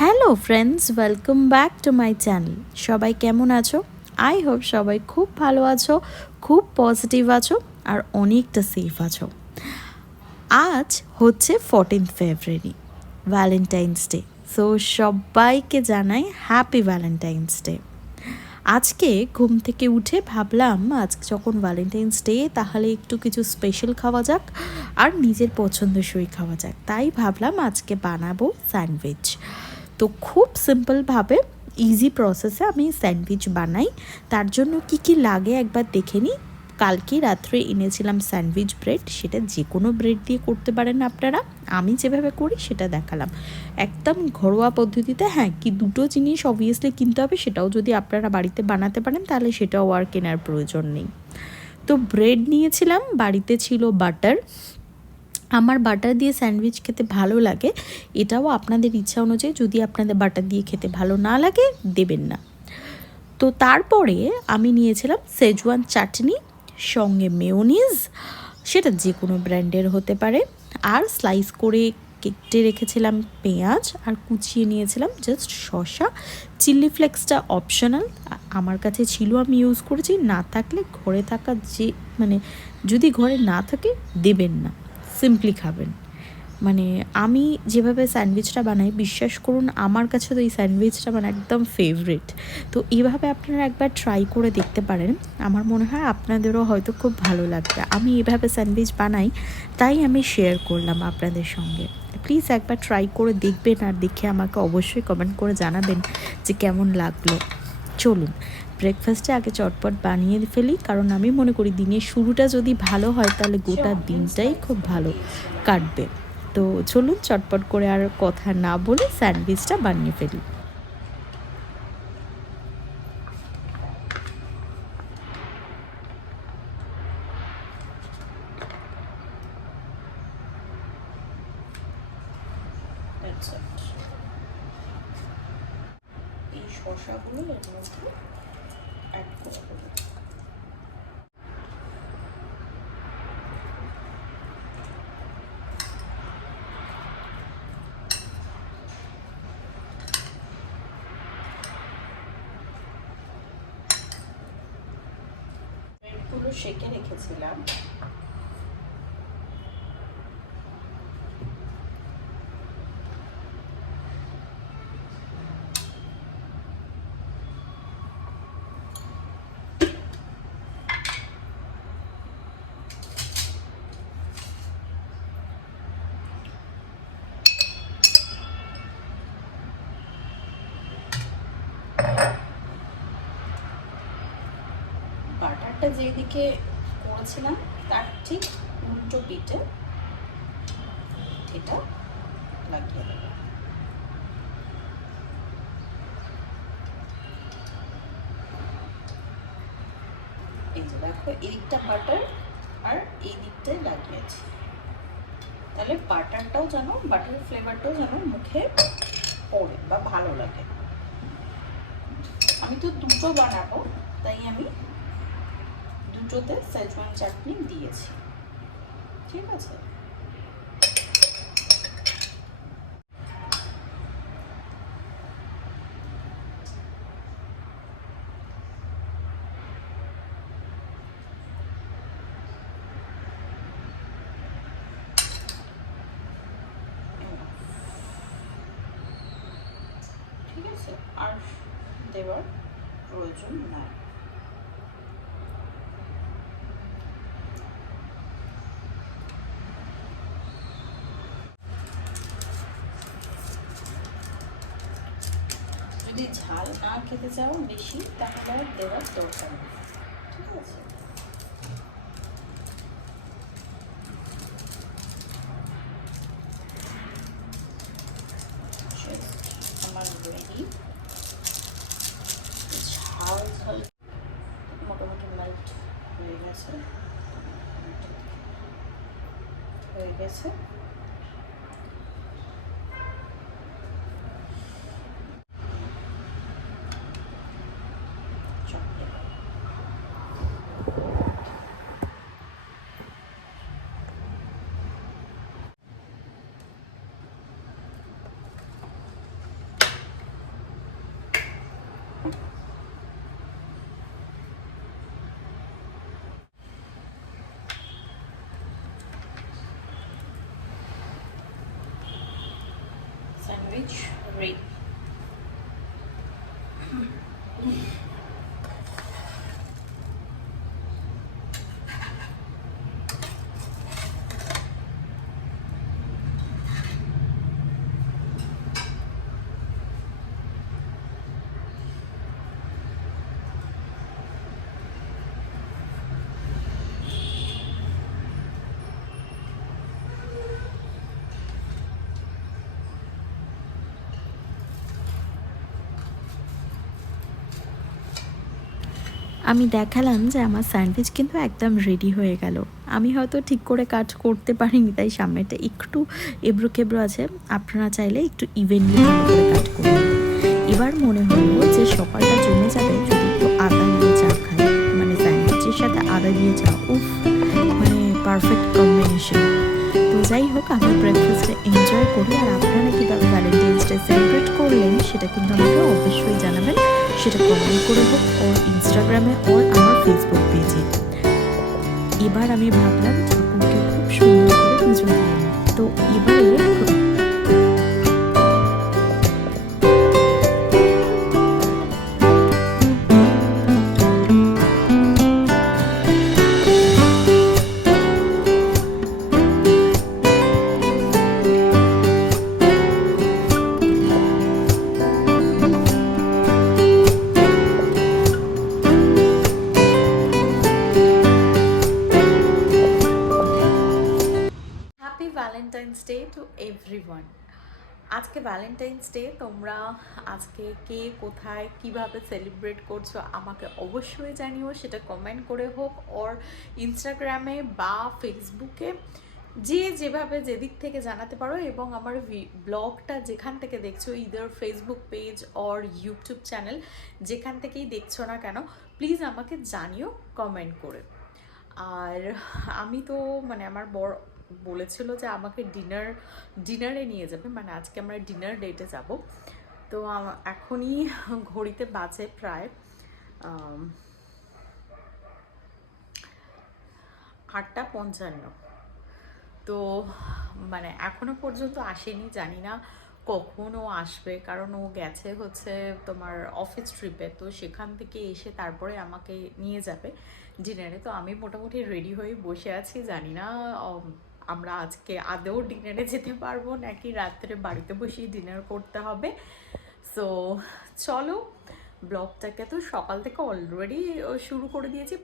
Hello friends, welcome back to my channel. সবাই কেমন আছো? আই হোপ সবাই খুব ভালো আছো, খুব পজিটিভ আছো আর অনেকটা সেফ আছো। আজ হচ্ছে 14th ফেব্রুয়ারি, ভ্যালেন্টাইন্স ডে। সো সবাইকে জানাই হ্যাপি ভ্যালেন্টাইন্স ডে। আজকে ঘুম থেকে উঠে ভাবলাম আজকে যখন ভ্যালেন্টাইন্স ডে তাহলে একটু কিছু স্পেশাল খাওয়া যাক আর নিজের পছন্দসই খাওয়া যাক। তাই ভাবলাম আজকে বানাবো স্যান্ডউইচ। তো খুব সিম্পলভাবে ইজি প্রসেসে আমি স্যান্ডউইচ বানাই। তার জন্য কি কি লাগে একবার দেখে নিই। কালকে রাত্রে এনেছিলাম স্যান্ডউইচ ব্রেড, সেটা যে কোনো ব্রেড দিয়ে করতে পারেন আপনারা। আমি যেভাবে করি সেটা দেখালাম একদম ঘরোয়া পদ্ধতিতে। হ্যাঁ, কি দুটো জিনিস অবভিয়াসলি কিনতে হবে, সেটাও যদি আপনারা বাড়িতে বানাতে পারেন তাহলে সেটাও আর কেনার প্রয়োজন নেই। তো ব্রেড নিয়েছিলাম, বাড়িতে ছিল বাটার। আমার বাটার দিয়ে স্যান্ডউইচ খেতে ভালো লাগে, এটাও আপনাদের ইচ্ছা অনুযায়ী, যদি আপনাদের বাটার দিয়ে খেতে ভালো না লাগে দেবেন না। তো তারপরে আমি নিয়েছিলাম সেজওয়ান চাটনি, সঙ্গে মেয়োনিজ, সেটা যে কোনো ব্র্যান্ডের হতে পারে, আর স্লাইস করে কেটে রেখেছিলাম পেঁয়াজ, আর কুচিয়ে নিয়েছিলাম জাস্ট শসা। চিলি ফ্লেক্সটা অপশনাল, আমার কাছে ছিল আমি ইউজ করেছি, না থাকলে ঘরে থাকা যে যদি ঘরে না থাকে দেবেন না, সিম্পলি খাবেন। আমি যেভাবে স্যান্ডউইচটা বানাই, বিশ্বাস করুন আমার কাছে তো এই স্যান্ডউইচটা একদম ফেভারিট। তো এইভাবে আপনারা একবার ট্রাই করে দেখতে পারেন, আমার মনে হয় আপনাদেরও হয়তো খুব ভালো লাগবে। আমি এভাবে স্যান্ডউইচ বানাই, তাই আমি শেয়ার করলাম আপনাদের সঙ্গে। প্লিজ একবার ট্রাই করে দেখবেন আর দেখে আমাকে অবশ্যই কমেন্ট করে জানাবেন যে কেমন লাগলো। চলুন ব্রেকফাস্টে আগে চটপট বানিয়ে ফেলি, কারণ আমি মনে করি দিনের শুরুটা যদি ভালো হয় তাহলে গোটা দিনটাই খুব ভালো কাটবে। তো চলুন চটপট করে আর কথা না বলে স্যান্ডউইচটা বানিয়ে ফেলি। এই শসাগুলো এর মধ্যে অ্যাড করে দেবো। ব্রেডগুলো সেঁকে রেখেছিলাম, বাটারটা যেদিকে করেছিলাম তার ঠিক উল্টো পিঠে এটা লাগিয়ে দেবো। এই যে দেখো, এই দিকটা বাটার আর এই দিকটাই লাগিয়েছি, তাহলে বাটারটাও যেন, বাটারের ফ্লেভারটাও যেন মুখে পড়ে বা ভালো লাগে। আমি তো দুটো বানাবো, তাই আমি দুটোতে সেজওয়ান চাটনি দিয়েছি। ঠিক আছে, ঠিক আছে, আর দেওয়ার প্রয়োজন নাই। যদি ঝাল না খেতে চাও বেশি, তাহলে আর দেওয়ার দরকার নেই। ঠিক আছে, আমার রেডি। ঝাল ঝাল মোটামুটি মেল্ট হয়ে গেছে, হয়ে গেছে। Sandwich ready. আমি দেখালাম যে আমার স্যান্ডউইচ কিন্তু একদম রেডি হয়ে গেল। আমি হয়তো ঠিক করে কাট করতে পারিনি, তাই সামনেটা একটু এবড়ো খেবড়ো আছে। আপনারা চাইলে একটু ইভেনলি ভালো করে কাট করে নেবেন। এবার মনে হলো যে সকালটা জমে যাবে যদি একটু আদা দিয়ে চা খাই, মানে স্যান্ডউইচের সাথে আদা দিয়ে চা, উফ, মানে পারফেক্ট কম্বিনেশন। তো যাই হোক, আমি ব্রেকফাস্টে এনজয় করি। আর আপনারা কীভাবে ভ্যালেন্টাইন্স ডে সেলিব্রেট করলেন সেটা কিন্তু আমাকে অবশ্যই জানাবেন, সেটা কমেন্ট করে হোক, ওর ইনস্টাগ্রামে ওর আমার ফেসবুক পেজে। এবার আমি ভাবলাম ঠাকুরকে খুব সুন্দর করে পুজো দিলাম। তো এবারে happy Valentine's day to everyone. আজকে ভ্যালেন্টাইন্স ডে। তোমরা আজকে কে কোথায় কিভাবে সেলিব্রেট করছো আমাকে অবশ্যই জানিও, সেটা কমেন্ট করে হোক ওর ইনস্টাগ্রামে বা ফেসবুকে, যে যেভাবে যেদিক থেকে জানাতে পারো। এবং আমার ব্লগটা যেখান থেকে দেখছো, either Facebook page or YouTube channel, যেখান থেকেই দেখছো না কেন, প্লিজ আমাকে জানিও কমেন্ট করে। আর আমি তো মানে আমার বড় বলেছিল যে আমাকে ডিনারে নিয়ে যাবে, মানে আজকে আমরা ডিনার ডেটে যাব। তো এখনই ঘড়িতে বাজে প্রায় 8:55। তো মানে এখনো পর্যন্ত আসেনি, জানি না কখন ও আসবে, কারণ ও গেছে হচ্ছে তোমার অফিস ট্রিপে। তো সেখান থেকে এসে তারপরে আমাকে নিয়ে যাবে ডিনারে। তো আমি মোটামুটি রেডি হয়ে বসে আছি, জানি না আমরা আজকে আদৌ ডিনারে যেতে পারবো নাকি রাত্রে বাড়িতে বসেই ডিনার করতে হবে। সো চলো, ব্লগটাকে তো সকাল থেকে অলরেডি শুরু করে দিয়েছি।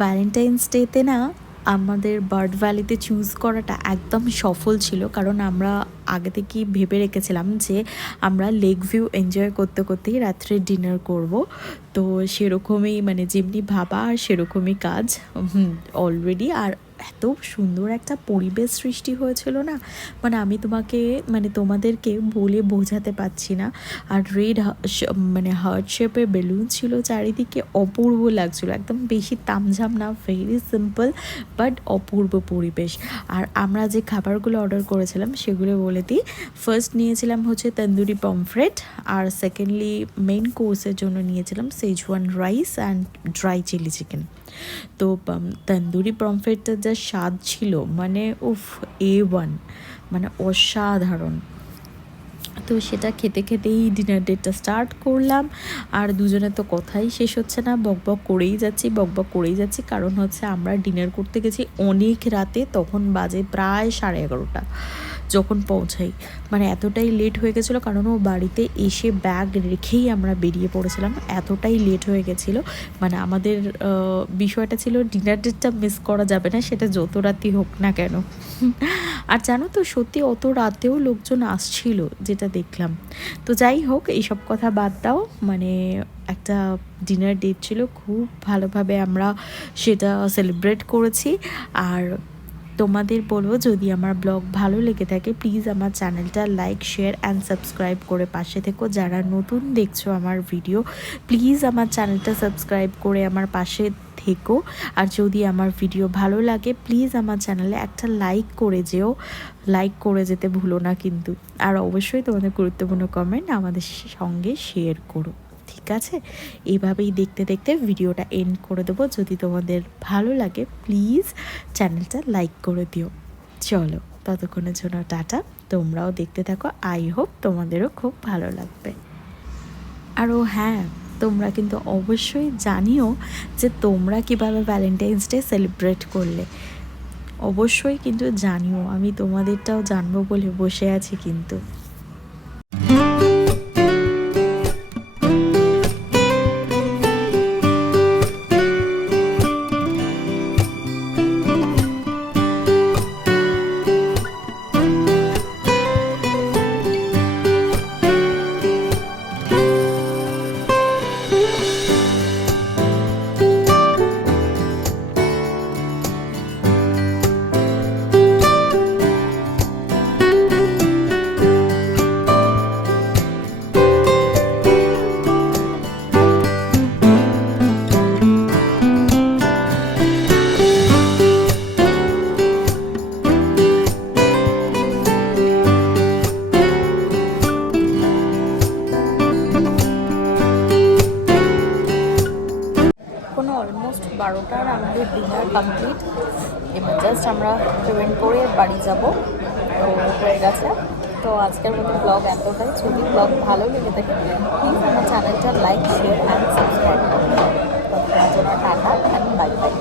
ভ্যালেন্টাইন্স ডেতে না আমাদের বার্ড ভ্যালিতে চুজ করাটা একদম সফল ছিল, কারণ আমরা আগে থেকেই ভেবে রেখেছিলাম যে আমরা লেক ভিউ এনজয় করতে করতেই রাত্রে ডিনার করব। তো সেরকমই মানে যেমনি ভাবা আর সেরকমই কাজ অলরেডি। আর এত সুন্দর একটা পরিবেশ সৃষ্টি হয়েছিল না, মানে আমি তোমাদেরকে বলে বোঝাতে পারছি না। আর রেড মানে হার্ট শেপের বেলুন ছিল চারিদিকে, অপূর্ব লাগছিল, একদম বেশি তামঝাম না, ভেরি সিম্পল বাট অপূর্ব পরিবেশ। আর আমরা যে খাবারগুলো অর্ডার করেছিলাম সেগুলো বলে দিই। ফার্স্ট নিয়েছিলাম হচ্ছে তন্দুরি পমফ্রেট, আর সেকেন্ডলি মেইন কোর্সের জন্য নিয়েছিলাম Szechuan rice and dry chilli chicken. তো তন্দুরি পমফ্রেটটা যা স্বাদ ছিল মানে উফ A1, মানে অসাধারণ। তো সেটা খেতে খেতেই ডিনার ডেটটা স্টার্ট করলাম। আর দুজনে তো কথাই শেষ হচ্ছে না, বকবক করেই যাচ্ছি, কারণ হচ্ছে আমরা ডিনার করতে গেছি অনেক রাতে, তখন বাজে প্রায় 11:30 যখন পৌঁছাই। মানে এতটাই লেট হয়ে গেছিলো, কারণ ও বাড়িতে এসে ব্যাগ রেখেই আমরা বেরিয়ে পড়েছিলাম, এতটাই লেট হয়ে গেছিলো। মানে আমাদের বিষয়টা ছিল ডিনার ডেটটা মিস করা যাবে না, সেটা যত রাতই হোক না কেন। আর জানো তো সত্যি অত রাতেও লোকজন আসছিল, যেটা দেখলাম। তো যাই হোক, এইসব কথা বাদ দাও, মানে একটা ডিনার ডেট ছিল, খুব ভালোভাবে আমরা সেটা সেলিব্রেট করেছি। আর তোমাদের বলবো, যদি আমার ব্লগ ভালো লেগে থাকে প্লিজ আমার চ্যানেলটা লাইক, শেয়ার অ্যান্ড সাবস্ক্রাইব করে পাশে থেকো। যারা নতুন দেখছো আমার ভিডিও, প্লিজ আমার চ্যানেলটা সাবস্ক্রাইব করে আমার পাশে থেকো। আর যদি আমার ভিডিও ভালো লাগে প্লিজ আমার চ্যানেলে একটা লাইক করে যেতে ভুলো না কিন্তু। আর অবশ্যই তোমাদের গুরুত্বপূর্ণ কমেন্ট আমাদের সঙ্গে শেয়ার করো, ঠিক আছে? এইভাবেই দেখতে দেখতে ভিডিওটা এন্ড করে দেবো। যদি তোমাদের ভালো লাগে প্লিজ চ্যানেলটা লাইক করে দিও। চলো ততক্ষণের জন্য টাটা, তোমরাও দেখতে থাকো, আই হোপ তোমাদেরও খুব ভালো লাগবে। আরও হ্যাঁ, তোমরা কিন্তু অবশ্যই জানিও যে তোমরা কীভাবে ভ্যালেন্টাইন্স ডে সেলিব্রেট করলে, অবশ্যই কিন্তু জানিও, আমি তোমাদেরটাও জানবো বলে বসে আছি কিন্তু। অলমোস্ট 12টার আমাদের ডিনার কমপ্লিট, এবার জাস্ট আমরা পেমেন্ট করে বাড়ি যাব, তো হয়ে গেছে। তো আজকের মতো ব্লগ এতটাই। যদি ব্লগ ভালো লেগে থাকে প্লিজ আমার চ্যানেলটা লাইক, শেয়ার অ্যান্ড সাবস্ক্রাইব করুন। Tata and bye bye.